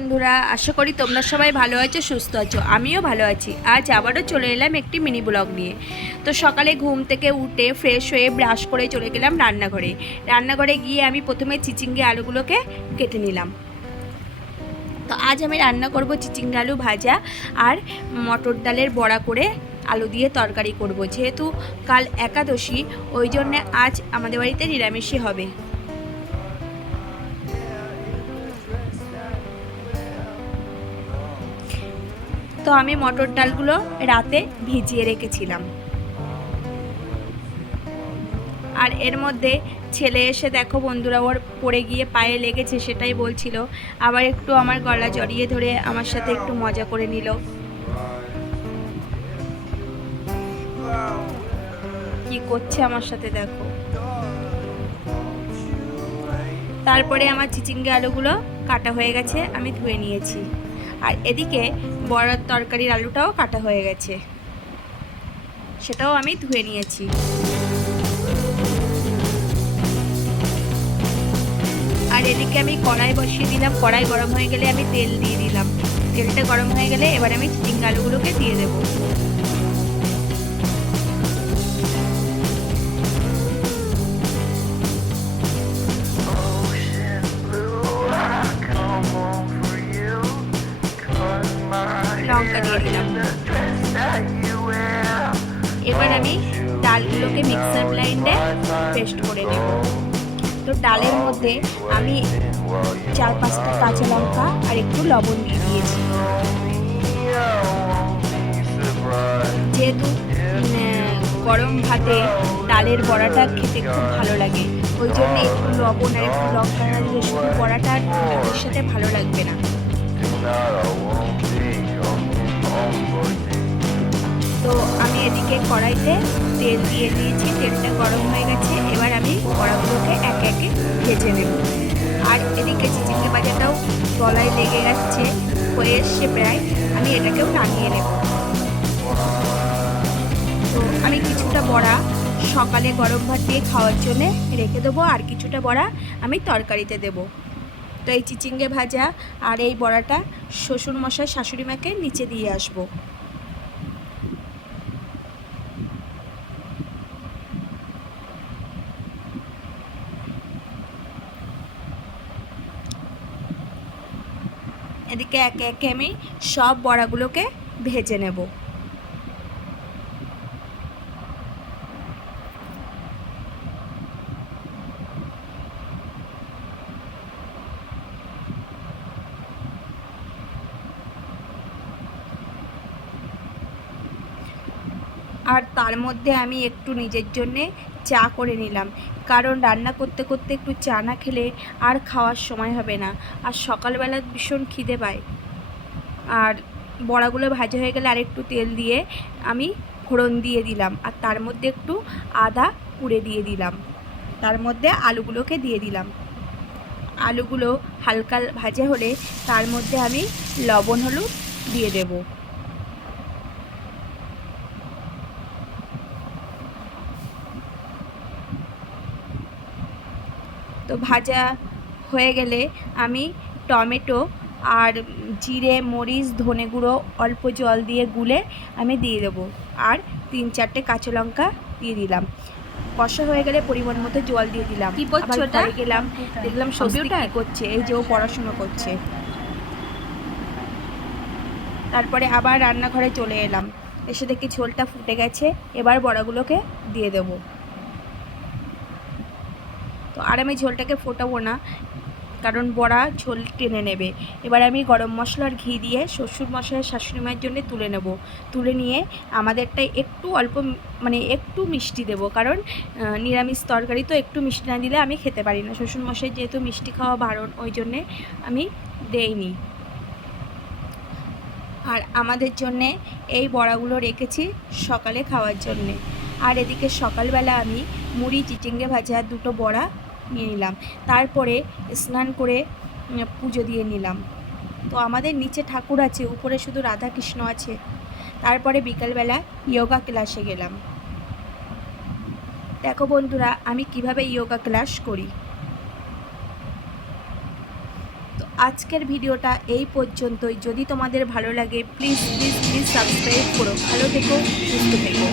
বন্ধুরা, আশা করি তোমরা সবাই ভালো আছো, সুস্থ আছো। আমিও ভালো আছি। আজ আবারও চলে এলাম একটি মিনি ব্লগ নিয়ে। তো সকালে ঘুম থেকে উঠে ফ্রেশ হয়ে ব্রাশ করে চলে গেলাম রান্নাঘরে গিয়ে আমি প্রথমে চিচিঙ্গে আলুগুলোকে কেটে নিলাম। তো আজ আমি রান্না করব চিচিঙ্গে আলু ভাজা আর মটর ডালের বড়া করে আলু দিয়ে তরকারি করব। যেহেতু কাল একাদশী, ওই জন্যে আজ আমাদের বাড়িতে নিরামিষই হবে। তো আমি মটর ডালগুলো রাতে ভিজিয়ে রেখেছিলাম। আর এর মধ্যে ছেলে এসে দেখো বন্ধুরা, ওর পড়ে গিয়ে পায়ে লেগেছে, সেটাই বলছিল। আবার একটু আমার গলা জড়িয়ে ধরে আমার সাথে একটু মজা করে নিল। কি করছে আমার সাথে দেখো। তারপরে আমার চিচিঙ্গে আলুগুলো কাটা হয়ে গেছে, আমি ধুয়ে নিয়েছি। আর এদিকে বড়ার তরকারির আলুটাও কাটা হয়ে গেছে, সেটাও আমি ধুয়ে নিয়েছি। আর এদিকে আমি কড়াই বসিয়ে দিলাম। কড়াই গরম হয়ে গেলে আমি তেল দিয়ে দিলাম। তেলটা গরম হয়ে গেলে এবার আমি চিচিঙ্গে আলুগুলোকে দিয়ে দেব। লঙ্কা দিয়ে দিলাম। এবার আমি ডালগুলোকে মিক্সার ব্লেন্ডে পেস্ট করে নেব। তো ডালের মধ্যে আমি 4-5টা কাঁচা লঙ্কা আর একটু লবণ দিয়ে দিয়েছি। যেহেতু গরম ভাতে ডালের বড়াটা খেতে খুব ভালো লাগে, ওই জন্য একটু লবণ আর একটু লঙ্কা না দিলে শুধু বড়াটা ভাতের সাথে ভালো লাগবে না। তো আমি এদিকে কড়াইতে তেল দিয়ে দিয়েছি, তেলটা গরম হয়ে গেছে। এবার আমি বড়াগুলোকে একে একে ভেজে নেব। আর এদিকে চিচিঙ্গে ভাজাটাও গলায় লেগে যাচ্ছে, হয়ে এসছে প্রায়, আমি এটাকেও নামিয়ে নেব। তো আমি কিছুটা বড়া সকালে গরম ভাত দিয়ে খাওয়ার জন্যে রেখে দেবো, আর কিছুটা বড়া আমি তরকারিতে দেব। তো এই চিচিঙ্গে ভাজা আর এই বড়াটা শ্বশুরমশাই শাশুড়ি মাকে নিচে দিয়ে আসবো। এদিকে একে একে আমি সব বড়াগুলোকে ভেজে নেব। আর তার মধ্যে আমি একটু নিজের জন্যে চা করে নিলাম, কারণ রান্না করতে করতে একটু চা না খেলে আর খাওয়ার সময় হবে না। আর সকালবেলা ভীষণ খিদে পায়। আর বড়াগুলো ভাজা হয়ে গেলে আরেকটু তেল দিয়ে আমি ফোড়ন দিয়ে দিলাম, আর তার মধ্যে একটু আদা কুড়ে দিয়ে দিলাম। তার মধ্যে আলুগুলোকে দিয়ে দিলাম। আলুগুলো হালকা ভাজা হলে তার মধ্যে আমি লবণ হলুদ দিয়ে দেব। তো ভাজা হয়ে গেলে আমি টমেটো আর জিরে, মরিচ, ধনে গুঁড়ো অল্প জল দিয়ে গুলে আমি দিয়ে দেবো। আর 3-4টে কাঁচা লঙ্কা দিয়ে দিলাম। কষা হয়ে গেলে পরিমাণ মতো জল দিয়ে দিলাম। কি করছো ওটা? গেলাম, দেখলাম সবজিটা কি করছে, এই যে ও পড়াশুনো করছে। তারপরে আবার রান্নাঘরে চলে এলাম, এসে দেখি ঝোলটা ফুটে গেছে। এবার বড়াগুলোকে দিয়ে দেবো। তো আর আমি ঝোলটাকে ফোটাবো না, কারণ বড়া ঝোল টেনে নেবে। এবার আমি গরম মশলার ঘি দিয়ে শ্বশুরমশাই শাশুড়ি মায়ের জন্য তুলে নেব। তুলে নিয়ে আমাদেরটাই একটু অল্প একটু মিষ্টি দেব, কারণ নিরামিষ তরকারি তো একটু মিষ্টি না দিলে আমি খেতে পারি না। শ্বশুরমশাই যেহেতু মিষ্টি খাওয়া বারণ, ওই জন্যে আমি দেইনি। আর আমাদের জন্যে এই বড়াগুলো রেখেছি সকালে খাওয়ার জন্যে। আর এদিকে সকালবেলা আমি মুড়ি, চিচিঙ্গে ভাজা, 2টো বড়া নিয়ে নিলাম। তারপরে স্নান করে পুজো দিয়ে নিলাম। তো আমাদের নিচে ঠাকুর আছে, উপরে শুধু রাধা কৃষ্ণ আছে। তারপরে বিকালবেলা যোগা ক্লাসে গেলাম। দেখো বন্ধুরা, আমি কিভাবে যোগা ক্লাস করি। তো আজকের ভিডিওটা এই পর্যন্তই। যদি তোমাদের ভালো লাগে প্লিজ প্লিজ প্লিজ সাবস্ক্রাইব করো। ভালো থেকো, সুস্থ থেকো।